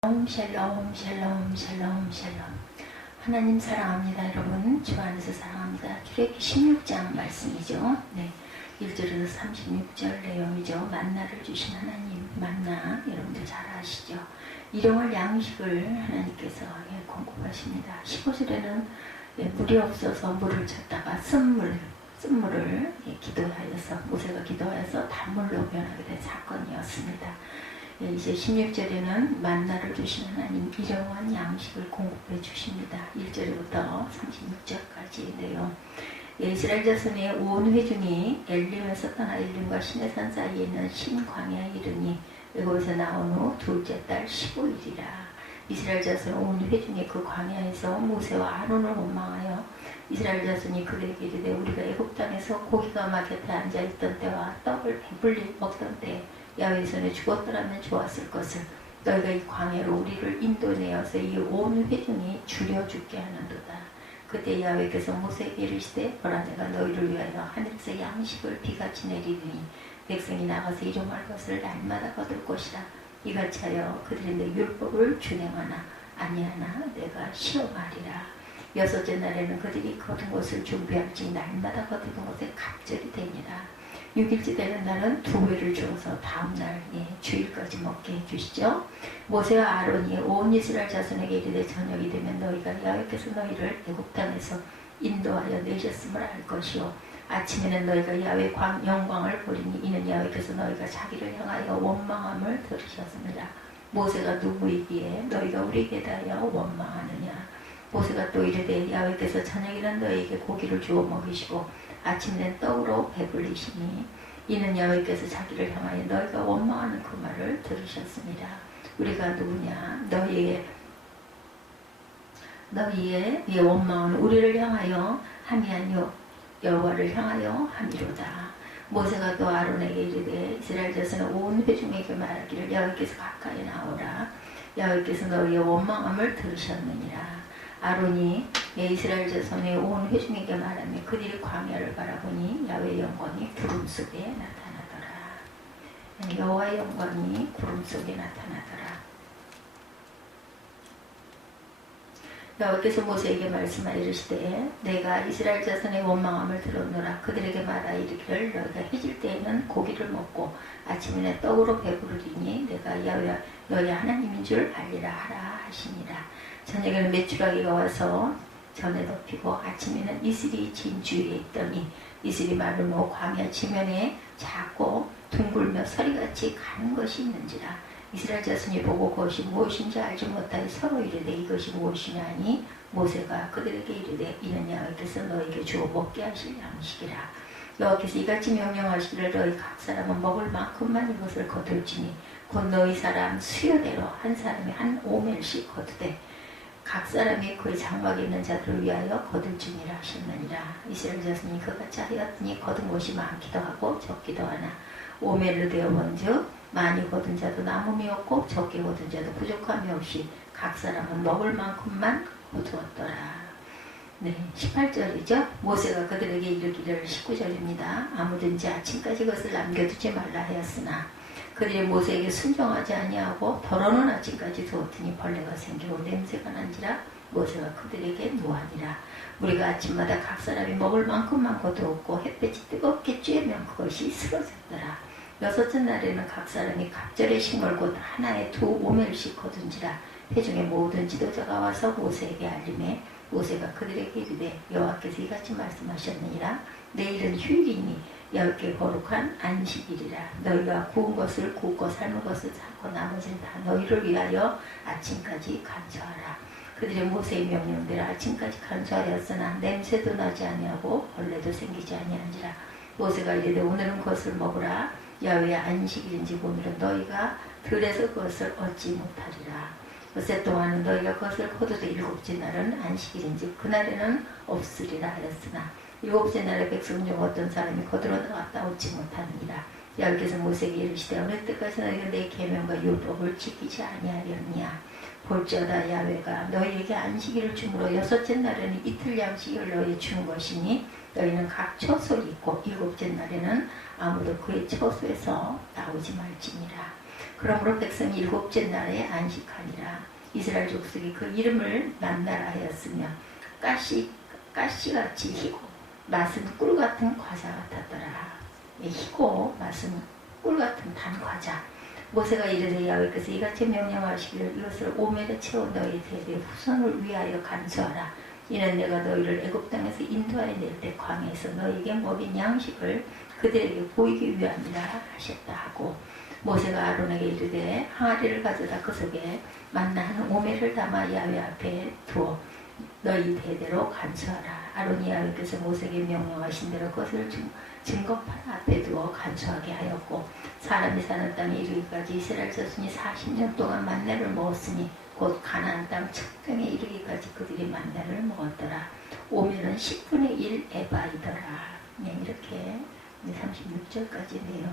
샬롬 샬롬 샬롬 샬롬. 하나님 사랑합니다. 여러분 주 안에서 사랑합니다. 출애굽기 16장 말씀이죠. 네, 1절에서 36절 내용이죠. 만나를 주신 하나님, 만나 여러분들 잘 아시죠? 일용할 양식을 하나님께서 공급하십니다. 15절에는 물이 없어서 물을 찾다가 쓴물을 기도하여서 모세가 기도하여서 단물로 변하게 된 사건이었습니다. 이제 16절에는 만나를 주신 하나님, 일용한 양식을 공급해 주십니다. 1절부터 36절까지 내용. 이스라엘 자손의 온 회중이 엘림에서 떠나 엘림과 시내산 사이에 있는 신광야에 이르니 애굽에서 나온 후 둘째 달 15일이라. 이스라엘 자손 온 회중이 그 광야에서 모세와 아론을 원망하여 이스라엘 자손이 그들에게 이르되 우리가 애굽 땅에서 고기가 막 곁에 앉아있던 때와 떡을 배불리 먹던 때 야훼의 손에 죽었더라면 좋았을 것을 너희가 이 광야로 우리를 인도내어서 이 온 회중이 죽여 죽게 하는도다. 그때 야훼께서 모세에게 이르시되 보라 내가 너희를 위하여 하늘에서 양식을 비같이 내리리니 백성이 나가서 일용할 것을 날마다 거둘 것이라. 이같이 하여 그들이 내 율법을 준행하나 아니하나 내가 시험하리라. 여섯째 날에는 그들이 거둔 것을 준비할지 날마다 거두는 것에 갑절이 되니라. 6일째 되는 날은 2회를 주어서 다음날 주일까지 먹게 해주시죠. 모세와 아론이 온 이스라엘 자손에게 이르되 저녁이 되면 너희가 야훼께서 너희를 애굽 땅에서 인도하여 내셨음을 알 것이요 아침에는 너희가 야훼 영광을 보리니 이는 야훼께서 너희가 자기를 향하여 원망함을 들으셨습니다. 모세가 누구이기에 너희가 우리에게 대하여 원망하느냐. 모세가 또 이르되 야훼께서 저녁에는 너희에게 고기를 주어 먹이시고 아침에는 떡으로 배불리시니 이는 야훼께서 자기를 향하여 너희가 원망하는 그 말을 들으셨습니다. 우리가 누구냐. 너희의 원망은 우리를 향하여 함이 아니요 여호와를 향하여 함이로다. 모세가 또 아론에게 이르되 이스라엘 자손의 온 회중에게 말하기를 야훼께서 가까이 나오라. 야훼께서 너희의 원망함을 들으셨느니라. 아론이 이스라엘 자손의 온 회중에게 말하며 그들이 광야를 바라보니 야훼의 영광이 구름 속에 나타나더라. 여호와의 영광이 구름 속에 나타나더라. 여호와께서 모세에게 말씀하여 이르시되 내가 이스라엘 자손의 원망함을 들었노라. 그들에게 말하 이르기를 너희가 해질 때에는 고기를 먹고 아침에는 떡으로 배부르리니 내가 야훼 너희 하나님인 줄 알리라 하라 하시니라. 저녁에는 메추라기가 와서 전에 덮이고 아침에는 이슬이 진 주위에 있더니 이슬이 마른 후 광야 지면에 작고 둥글며 서리같이 가는 것이 있는지라. 이스라엘 자손이 보고 그것이 무엇인지 알지 못하여 서로 이르되 이것이 무엇이냐 하니 모세가 그들에게 이르되 이는 야훼께서 너희에게 주어 먹게 하실 양식이라. 여호와께서 이같이 명령하시기를 너희 각 사람은 먹을 만큼만 이것을 거둘지니 곧 너희 사람 수요대로 한 사람이 한 오멜씩 거두되 각 사람이 그의 장막에 있는 자들을 위하여 거둘지니라 하셨느니라. 이스라엘 자손이 그같이 하였더니 거둔 것이 많기도 하고 적기도 하나 오멜로 되어 본즉 많이 거둔 자도 남음이 없고 적게 거둔 자도 부족함이 없이 각 사람은 먹을 만큼만 거두었더라. 네, 18절이죠. 모세가 그들에게 이르기를 19절입니다. 아무든지 아침까지 그것을 남겨두지 말라 하였으나 그들이 모세에게 순종하지 아니하고 더러는 아침까지 두었더니 벌레가 생기고 냄새가 난지라 모세가 그들에게 노하니라. 우리가 아침마다 각 사람이 먹을 만큼만 거두었고 햇볕이 뜨겁게 쬐면 그것이 쓰러졌더라. 여섯째 날에는 각 사람이 갑절의 식물 곧 하나에 2 오멜씩 거둔지라. 회중의 모든 지도자가 와서 모세에게 알림해 모세가 그들에게 이르되 여호와께서 이같이 말씀하셨느니라. 내일은 휴일이니 여호와께 거룩한 안식일이라. 너희가 구운 것을 굽고 삶은 것을 삶고 나머지는 다 너희를 위하여 아침까지 간수하라. 그들의 모세의 명령대로 아침까지 간수하였으나 냄새도 나지 아니하고 벌레도 생기지 아니한지라. 모세가 이르되 오늘은 그것을 먹으라. 야훼의 안식일인지 오늘은 너희가 들에서 그것을 얻지 못하리라. 그새 동안은 너희가 그것을 거두되 7째 날은 안식일인지 그날에는 없으리라 하였으나 7째 날에 백성 중 어떤 사람이 거두러 나갔다 오지 못하느니라. 야훼께서 모세에게 이르시되 어느 때까지 너희가 내 계명과 율법을 지키지 아니하렸느냐. 볼지어다 야훼가 너희에게 안식일을 주므로 6째 날에는 이틀 양식을 너희에 주는 것이니 너희는 각 처소에 있고 7째 날에는 아무도 그의 처소에서 나오지 말지니라. 그러므로 백성이 일곱째 날에 안식하니라. 이스라엘 족속이 그 이름을 만나라 하였으며 가시같이 희고 맛은 꿀 같은 과자 같았더라. 희고 맛은 꿀 같은 단 과자. 모세가 이르되 야훼께서 이같이 명령하시기를 이것을 오멜에 채워 너희 세대 후손을 위하여 간수하라. 이는 내가 너희를 애굽 땅에서 인도하여 낼 때 광야에서 너희에게 먹인 양식을 그들에게 보이기 위함이라 하셨다 하고, 모세가 아론에게 이르되 항아리를 가져다 그 속에 만나 한 오멜을 담아 야훼 앞에 두어 너희 대대로 간수하라. 아론이 야훼께서 모세에게 명령하신 대로 그것을 증거판 앞에 두어 간수하게 하였고, 사람이 사는 땅에 이르기까지 이스라엘 자손이 40년 동안 만나를 먹었으니 곧 가나안 땅 척경에 이르기까지 그들이 만나를 먹었더라. 오멜은 10분의 1 에바이더라. 이렇게 36절까지네요.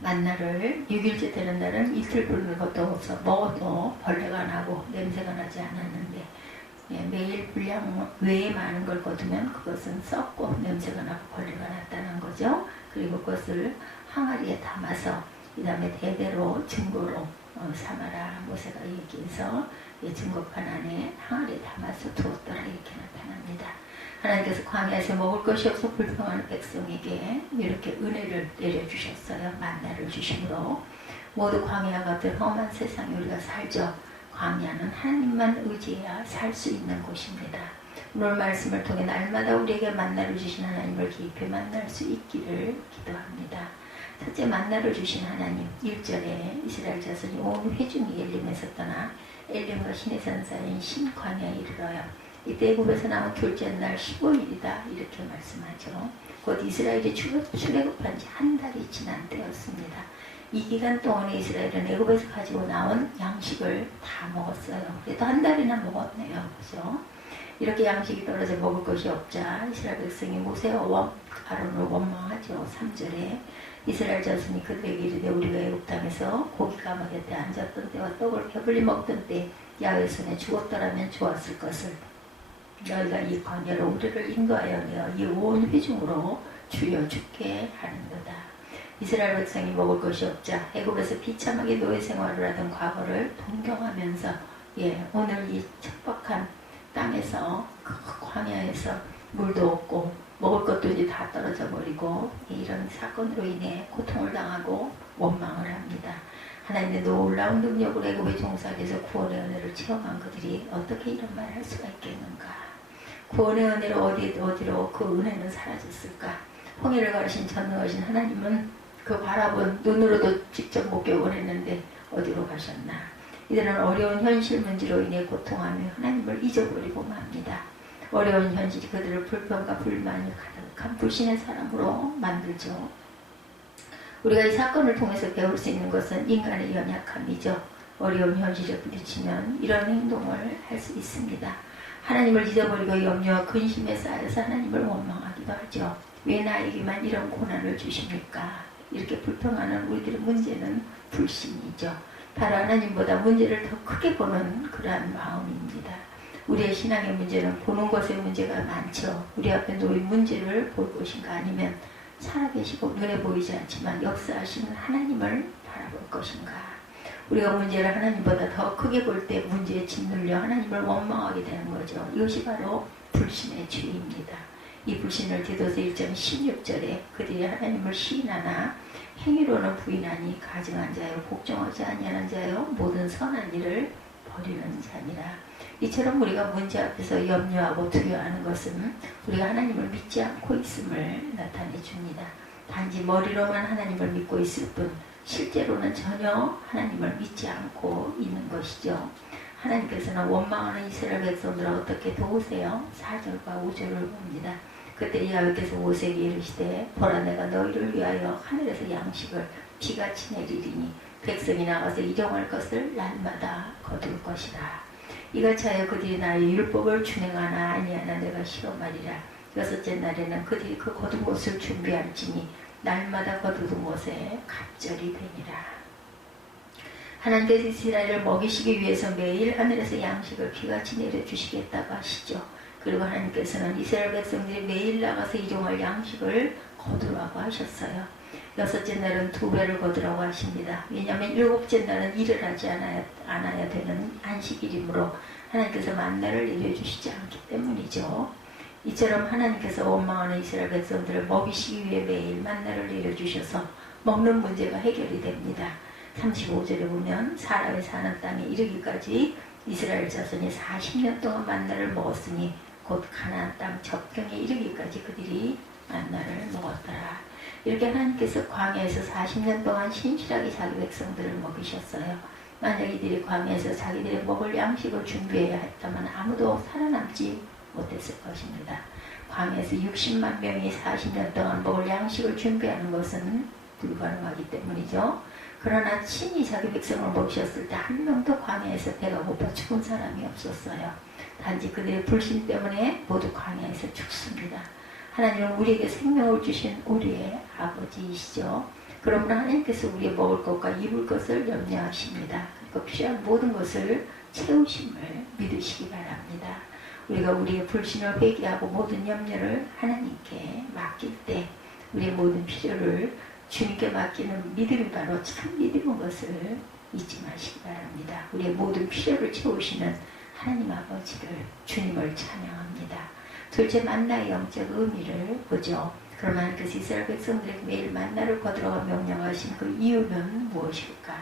만나를 6일째 되는 날은 이틀 굶는 것도 없어 먹어도 벌레가 나고 냄새가 나지 않았는데, 매일 분량 외에 많은 걸 거두면 그것은 썩고 냄새가 나고 벌레가 났다는 거죠. 그리고 그것을 항아리에 담아서 그 다음에 대대로 증거로 삼아라. 모세가 얘기해서 증거판 안에 항아리에 담아서 두었더라 이렇게 나타납니다. 하나님께서 광야에서 먹을 것이 없어 불평하는 백성에게 이렇게 은혜를 내려주셨어요. 만나를 주심으로. 모두 광야와 같은 험한 세상에 우리가 살죠. 광야는 하나님만 의지해야 살 수 있는 곳입니다. 오늘 말씀을 통해 날마다 우리에게 만나를 주신 하나님을 깊이 만날 수 있기를 기도합니다. 첫째, 만나를 주신 하나님. 1절에 이스라엘 자손이 온 회중이 엘림에서 떠나 엘림과 시내산 사이인 신광야에 이르러요. 이때 애굽에서 나온 둘째 날 15일이다 이렇게 말씀하죠. 곧 이스라엘이 출애굽한 지 한 달이 지난 때였습니다. 이 기간 동안에 이스라엘은 애굽에서 가지고 나온 양식을 다 먹었어요. 그래도 한 달이나 먹었네요. 그죠? 이렇게 양식이 떨어져 먹을 것이 없자 이스라엘 백성이 모세와 아론을 원망하죠. 3절에 이스라엘 자손이 그들에게 이르되 우리가 애굽 땅에서 고기 가마 곁에 앉았던 때와 떡을 배불리 먹던 때 야훼 손에 죽었더라면 좋았을 것을 너희가 이 광야로 우리를 인도하여 내어 이 온 회중으로 죽여 죽게 하는도다. 이스라엘 백성이 먹을 것이 없자 애굽에서 비참하게 노예 생활을 하던 과거를 동경하면서 오늘 이 척박한 땅에서 그 광야에서 물도 없고 먹을 것도 이제 다 떨어져 버리고 이런 사건으로 인해 고통을 당하고 원망을 합니다. 하나님의 놀라운 능력으로 애굽의 종살이에서 구원의 은혜를 체험한 그들이 어떻게 이런 말을 할 수가 있겠는가. 구원의 은혜로 어디로 그 은혜는 사라졌을까. 홍해를 가르신 전능하신 하나님은 그 바라본 눈으로도 직접 목격을 했는데 어디로 가셨나. 이들은 어려운 현실 문제로 인해 고통하며 하나님을 잊어버리고 맙니다. 어려운 현실이 그들을 불평과 불만이 가득한 불신의 사람으로 만들죠. 우리가 이 사건을 통해서 배울 수 있는 것은 인간의 연약함이죠. 어려운 현실에 부딪히면 이런 행동을 할 수 있습니다. 하나님을 잊어버리고 염려와 근심에 쌓여서 하나님을 원망하기도 하죠. 왜 나에게만 이런 고난을 주십니까? 이렇게 불평하는 우리들의 문제는 불신이죠. 바로 하나님보다 문제를 더 크게 보는 그러한 마음입니다. 우리의 신앙의 문제는 보는 것의 문제가 많죠. 우리 앞에 놓인 문제를 볼 것인가, 아니면 살아계시고 눈에 보이지 않지만 역사하시는 하나님을 바라볼 것인가. 우리가 문제를 하나님보다 더 크게 볼 때 문제에 짓눌려 하나님을 원망하게 되는 거죠. 이것이 바로 불신의 죄입니다. 이 불신을 디도서 1장 16절에 그들이 하나님을 시인하나 행위로는 부인하니 가증한 자요 복종하지 아니하는 자요 모든 선한 일을 버리는 자니라. 이처럼 우리가 문제 앞에서 염려하고 두려워하는 것은 우리가 하나님을 믿지 않고 있음을 나타내 줍니다. 단지 머리로만 하나님을 믿고 있을 뿐 실제로는 전혀 하나님을 믿지 않고 있는 것이죠. 하나님께서는 원망하는 이스라엘 백성들을 어떻게 도우세요? 4절과 5절을 봅니다. 그때 야훼께서 모세에게 이르시되 보라 내가 너희를 위하여 하늘에서 양식을 비같이 내리리니 백성이 나가서 일용할 것을 날마다 거둘 것이라. 이같이 하여 그들이 나의 율법을 준행하나 아니하나 내가 시험하리라. 여섯째 날에는 그들이 그 거둔 것을 준비할지니 날마다 거두던 것에 갑절이 되니라. 하나님께서 이스라엘을 먹이시기 위해서 매일 하늘에서 양식을 비같이 내려주시겠다고 하시죠. 그리고 하나님께서는 이스라엘 백성들이 매일 나가서 일용할 양식을 거두라고 하셨어요. 여섯째 날은 2배를 거두라고 하십니다. 왜냐하면 일곱째 날은 일을 하지 않아야 되는 안식일이므로 하나님께서 만나를 내려주시지 않기 때문이죠. 이처럼 하나님께서 원망하는 이스라엘 백성들을 먹이시기 위해 매일 만나를 내려주셔서 먹는 문제가 해결이 됩니다. 35절에 보면 사람이 사는 땅에 이르기까지 이스라엘 자손이 40년 동안 만나를 먹었으니 곧 가나안 땅 접경에 이르기까지 그들이 만나를 먹었더라. 이렇게 하나님께서 광야에서 40년 동안 신실하게 자기 백성들을 먹이셨어요. 만약 이들이 광야에서 자기들의 먹을 양식을 준비해야 했다면 아무도 살아남지 못했을 것입니다. 광야에서 60만 명이 40년 동안 먹을 양식을 준비하는 것은 불가능하기 때문이죠. 그러나 친히 자기 백성을 먹이셨을 때 한 명도 광야에서 배가 고파 죽은 사람이 없었어요. 단지 그들의 불신 때문에 모두 광야에서 죽습니다. 하나님은 우리에게 생명을 주신 우리의 아버지이시죠. 그러므로 하나님께서 우리의 먹을 것과 입을 것을 염려하십니다. 그리고 필요한 모든 것을 채우심을 믿으시기 바랍니다. 우리가 우리의 불신을 회개하고 모든 염려를 하나님께 맡길 때 우리의 모든 필요를 주님께 맡기는 믿음이 바로 참 믿음인 것을 잊지 마시기 바랍니다. 우리의 모든 필요를 채우시는 하나님 아버지를 주님을 찬양합니다. 둘째 만나의 영적 의미를 보죠. 그러면 하나님께서 이스라엘 백성들에게 매일 만나를 거두라고 명령하신 그 이유는 무엇일까?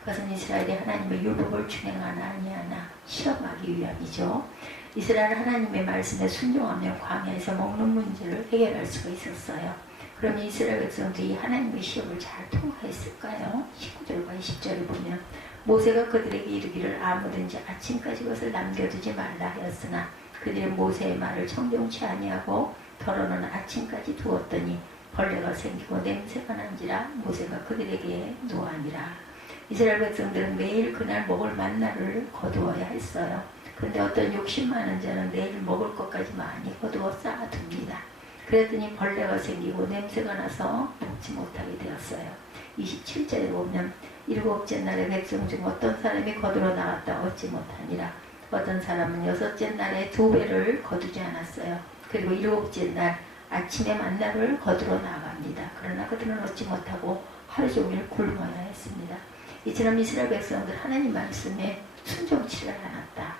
그것은 이스라엘이 하나님의 율법을 준행하나 아니하나 시험하기 위함이죠. 이스라엘 하나님의 말씀에 순종하면 광야에서 먹는 문제를 해결할 수가 있었어요. 그러면 이스라엘 백성들이 하나님의 시험을 잘 통과했을까요? 19절과 20절을 보면 모세가 그들에게 이르기를 아무든지 아침까지 것을 남겨두지 말라 하였으나 그들의 모세의 말을 청종치 아니하고 덜어는 아침까지 두었더니 벌레가 생기고 냄새가 난지라 모세가 그들에게 노하니라. 이스라엘 백성들은 매일 그날 먹을 만나를 거두어야 했어요. 그런데 어떤 욕심 많은 자는 내일 먹을 것까지 많이 거두어 쌓아둡니다. 그랬더니 벌레가 생기고 냄새가 나서 먹지 못하게 되었어요. 27절에 보면 일곱째 날에 백성 중 어떤 사람이 거두러 나갔다 얻지 못하니라. 어떤 사람은 여섯째 날에 2배를 거두지 않았어요. 그리고 일곱째 날 아침에 만나를 거두러 나갑니다. 그러나 그들은 얻지 못하고 하루 종일 굶어야 했습니다. 이처럼 이스라엘 백성들 하나님 말씀에 순종치를 않았다.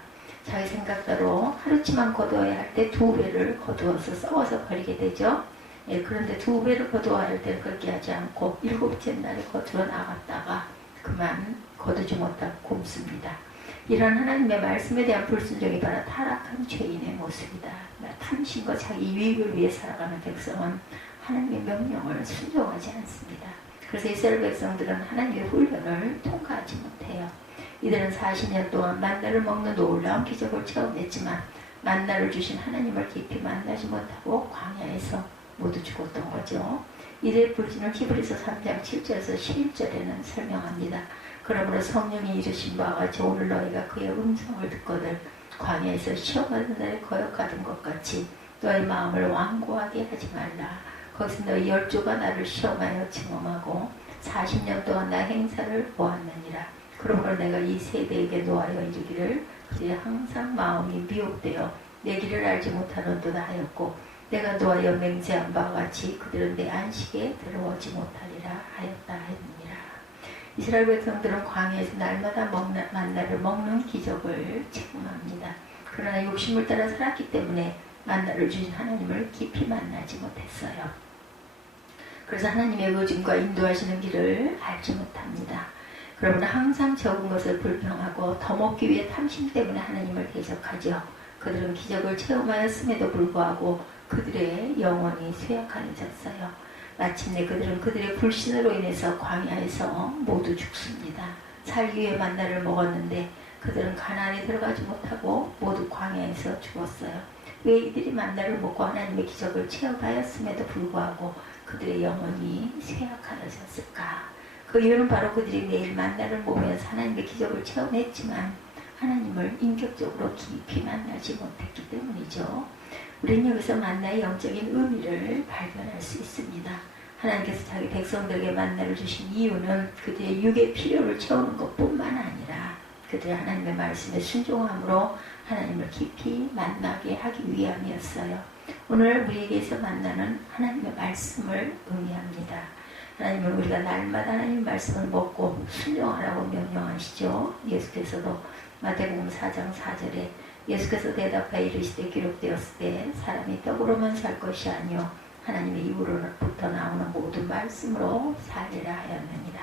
자기 생각대로 하루치만 거두어야 할 때 2배를 거두어서 썩어서 버리게 되죠. 그런데 2배를 거두어야 할 때는 그렇게 하지 않고 일곱째 날에 거두어 나갔다가 그만 거두지 못하고 굶습니다. 이런 하나님의 말씀에 대한 불순종이 바로 타락한 죄인의 모습이다. 탐심과 자기 유익을 위해 살아가는 백성은 하나님의 명령을 순종하지 않습니다. 그래서 이스라엘 백성들은 하나님의 훈련을 통과하지 못해요. 이들은 40년 동안 만나를 먹는 놀라운 기적을 체험했지만 만나를 주신 하나님을 깊이 만나지 못하고 광야에서 모두 죽었던 거죠. 이들의 불신을 히브리서 3장 7절에서 11절에는 설명합니다. 그러므로 성령이 이르신 바와 같이 오늘 너희가 그의 음성을 듣거늘 광야에서 시험하는 날에 거역하던 것 같이 너희 마음을 완고하게 하지 말라. 거기서 너희 열조가 나를 시험하여 증언하고 40년 동안 나 행사를 보았느니라. 그러므로 내가 이 세대에게 노하여 이르기를 그들이 항상 마음이 미혹되어 내 길을 알지 못하는도다 하였고 내가 노하여 맹세한 바와 같이 그들은 내 안식에 들어오지 못하리라 하였다 했느니라. 이스라엘 백성들은 광야에서 날마다 만나를 먹는 기적을 체험합니다. 그러나 욕심을 따라 살았기 때문에 만나를 주신 하나님을 깊이 만나지 못했어요. 그래서 하나님의 의중과 인도하시는 길을 알지 못합니다. 그러므로 항상 적은 것을 불평하고 더 먹기 위해 탐심 때문에 하나님을 대적하죠. 그들은 기적을 체험하였음에도 불구하고 그들의 영혼이 쇠약해졌어요. 마침내 그들은 그들의 불신으로 인해서 광야에서 모두 죽습니다. 살기 위해 만나를 먹었는데 그들은 가나안에 들어가지 못하고 모두 광야에서 죽었어요. 왜 이들이 만나를 먹고 하나님의 기적을 체험하였음에도 불구하고 그들의 영혼이 쇠약해졌을까? 그 이유는 바로 그들이 매일 만나를 먹으면서 하나님의 기적을 체험했지만 하나님을 인격적으로 깊이 만나지 못했기 때문이죠. 우리는 여기서 만나의 영적인 의미를 발견할 수 있습니다. 하나님께서 자기 백성들에게 만나를 주신 이유는 그들의 육의 필요를 채우는 것뿐만 아니라 그들의 하나님의 말씀에 순종함으로 하나님을 깊이 만나게 하기 위함이었어요. 오늘 우리에게서 만나는 하나님의 말씀을 의미합니다. 하나님은 우리가 날마다 하나님 말씀을 먹고 순종하라고 명령하시죠. 예수께서도 마태복음 4장 4절에 예수께서 대답하여 이르시되 기록되었을 때 사람이 떡으로만 살 것이 아니요 하나님의 입으로부터 나오는 모든 말씀으로 살리라 하였느니라.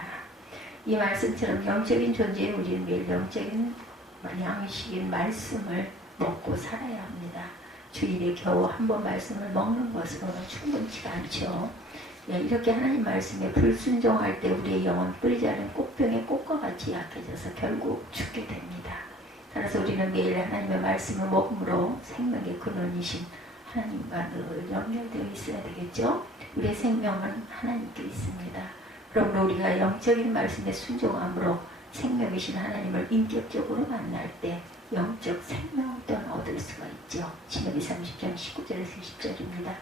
이 말씀처럼 영적인 존재에 우리는 매일 영적인 양식인 말씀을 먹고 살아야 합니다. 주일에 겨우 한 번 말씀을 먹는 것으로는 충분치가 않죠. 이렇게 하나님 말씀에 불순종할 때 우리의 영은 뿌리지 않은 꽃병의 꽃과 같이 약해져서 결국 죽게 됩니다. 따라서 우리는 매일 하나님의 말씀을 먹음으로 생명의 근원이신 하나님과 늘 연결되어 있어야 되겠죠. 우리의 생명은 하나님께 있습니다. 그러므로 우리가 영적인 말씀에 순종함으로 생명이신 하나님을 인격적으로 만날 때 영적 생명을 또한 얻을 수가 있죠. 신명기 30장 19절에서 20절입니다.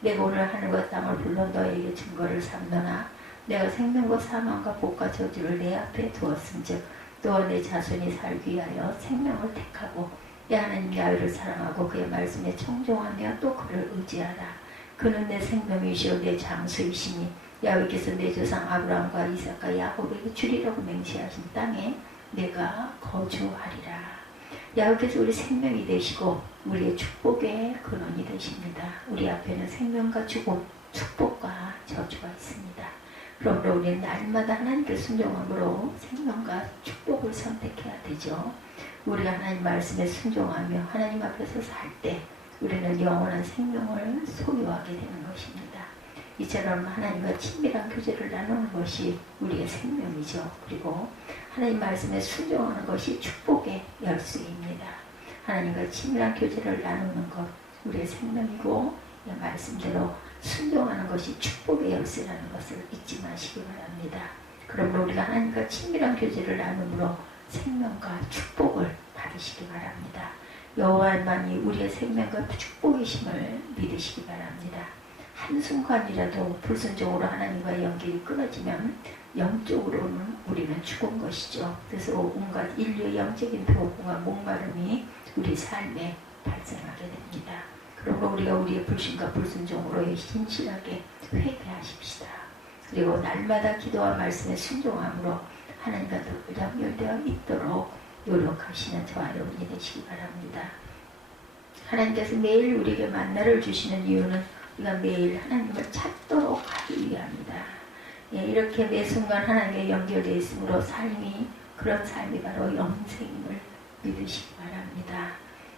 내가 오늘 하늘과 땅을 불러 너에게 증거를 삼노나 내가 생명과 사망과 복과 저주를 내 앞에 두었은즉 또한 내 자손이 살기 위하여 생명을 택하고 내 하나님 야훼를 사랑하고 그의 말씀에 청종하며 또 그를 의지하라. 그는 내 생명이시오 내 장수이시니 야훼께서 내 조상 아브라함과 이삭과 야곱에게 주리라고 맹세하신 땅에 내가 거주하리라. 야훼께서 우리 생명이 되시고 우리의 축복의 근원이 되십니다. 우리 앞에는 생명과 죽음, 축복과 저주가 있습니다. 그러므로 우리는 날마다 하나님께 순종함으로 생명과 축복을 선택해야 되죠. 우리가 하나님 말씀에 순종하며 하나님 앞에서 살 때 우리는 영원한 생명을 소유하게 되는 것입니다. 이처럼 하나님과 친밀한 교제를 나누는 것이 우리의 생명이죠. 그리고 하나님 말씀에 순종하는 것이 축복의 열쇠입니다. 하나님과 친밀한 교제를 나누는 것 우리의 생명이고 말씀대로 순종하는 것이 축복의 열쇠라는 것을 잊지 마시기 바랍니다. 그러므로 우리가 하나님과 친밀한 교제를 나눔으로 생명과 축복을 받으시기 바랍니다. 여호와만이 우리의 생명과 축복이심을 믿으시기 바랍니다. 한순간이라도 불순종으로 하나님과 연결이 끊어지면 영적으로는 우리는 죽은 것이죠. 그래서 온갖 인류의 영적인 배고픔과 목마름이 우리 삶에 발생하게 됩니다. 그러므로 우리가 우리의 불신과 불순종으로 신실하게 회개하십시다. 그리고 날마다 기도와 말씀에 순종함으로 하나님과 늘 연결되어 있도록 노력하시는 저와 여러분이 되시기 바랍니다. 하나님께서 매일 우리에게 만나를 주시는 이유는 우리가 매일 하나님을 찾도록 하기 위함이다. 이렇게 매 순간 하나님께 연결되어 있으므로 그런 삶이 바로 영생임을 믿으시기 바랍니다.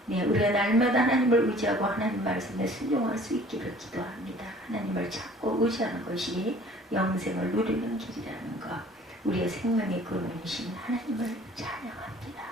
우리가 날마다 하나님을 의지하고 하나님 말씀에 순종할 수 있기를 기도합니다. 하나님을 찾고 의지하는 것이 영생을 누리는 길이라는 것, 우리의 생명의 근원이신 하나님을 찬양합니다.